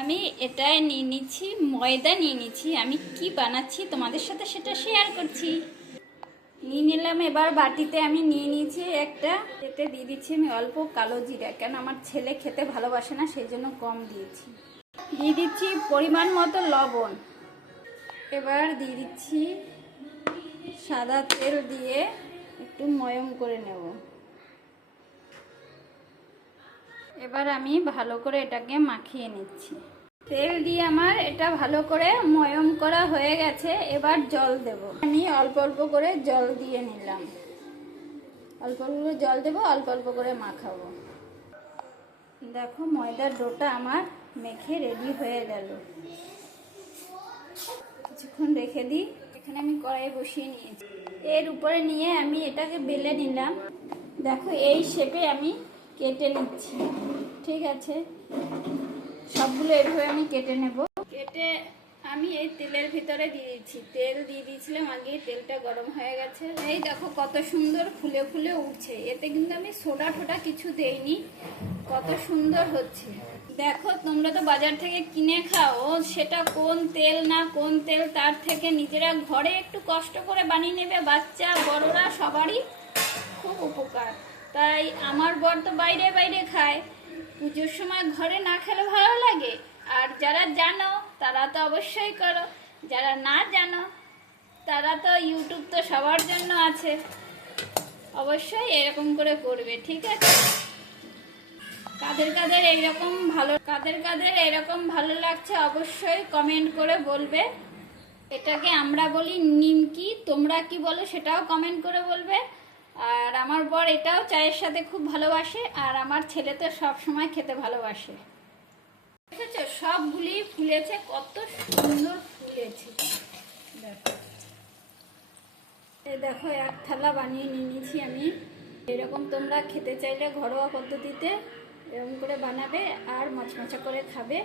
আমি এটাই নিয়ে নিচ্ছি, ময়দা নিয়ে নিচ্ছি। আমি কি বানাচ্ছি তোমাদের সাথে সেটা শেয়ার করছি। নিয়ে নিলাম, এবার বাটিতে আমি নিয়ে নিয়েছি একটা, এতে দিয়ে দিচ্ছি আমি অল্প কালো জিরা, কেন আমার ছেলে খেতে ভালোবাসে না, সেই জন্য কম দিয়েছি। দিয়ে দিচ্ছি পরিমাণ মতো লবণ। এবার দিয়ে দিচ্ছি সাদা তেল দিয়ে একটু ময়ম করে নেব। এবার আমি ভালো করে এটাকে মাখিয়ে নিচ্ছি। তেল দিয়ে আমার এটা ভালো করে ময়ম করা হয়ে গেছে। এবার জল দেব। আমি অল্প অল্প করে জল দিয়ে নিলাম। অল্প অল্প করে জল দেবো, অল্প অল্প করে মাখাবো। দেখো ময়দার ডোটা আমার মেখে রেডি হয়ে গেল। কিছুক্ষণ রেখে দিই। এখানে আমি কড়াই বসিয়ে নিয়েছি। এর উপরে নিয়ে আমি এটাকে বেলে নিলাম। দেখো এই শেপে আমি কেটে নিচ্ছি। ঠিক আছে, সবগুলো এভাবে আমি কেটে নেব। কেটে আমি এই তেলের ভিতরে দিয়ে দিচ্ছি। তেল দিয়ে দিয়েছিলাম আগে, তেলটা গরম হয়ে গেছে। এই দেখো কত সুন্দর ফুলে ফুলে উঠছে। এতে কিন্তু আমি সোডা টোডা কিছু দেইনি, কত সুন্দর হচ্ছে। দেখো তোমরা তো বাজার থেকে কিনে খাও, সেটা কোন তেল না কোন তেল, তার থেকে নিজেরা ঘরে একটু কষ্ট করে বানিয়ে নেবে, বাচ্চা বড়রা সবারই খুব উপকার। তাই আমার বর তো বাইরে বাইরে খায়, পুজোর সময় ঘরে না খেলে ভালো লাগে। আর যারা জানো তারা তো অবশ্যই করো, যারা না জানো তারা তো ইউটিউব তো সবার জন্য আছে, অবশ্যই এরকম করে করবে। ঠিক আছে, কাদের কাদের এরকম ভালো লাগছে অবশ্যই কমেন্ট করে বলবে। এটাকে আমরা বলি নিমকি, তোমরা কি বলো সেটাও কমেন্ট করে বলবে। আর আমার বর এটাও চায়ের সাথে খুব ভালোবাসে, আর আমার ছেলে তো সব সময় খেতে ভালোবাসে। দেখেছো সবগুলি ফুলেছে, কত সুন্দর ফুলেছে। দেখো এই দেখো এক থালা বানিয়ে নিয়েছি আমি। এরকম তোমরা খেতে চাইলে ঘরোয়া পদ্ধতিতে এরকম করে বানাবে আর মচমচা করে খাবে,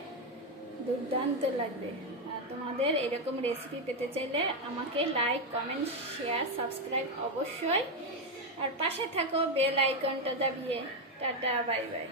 দুর্দান্ত লাগবে। আর তোমাদের এরকম রেসিপি পেতে চাইলে আমাকে লাইক, কমেন্ট, শেয়ার, সাবস্ক্রাইব অবশ্যই, আর পাশে থাকো বেল আইকনটা দাবিয়ে। Tata, bye by.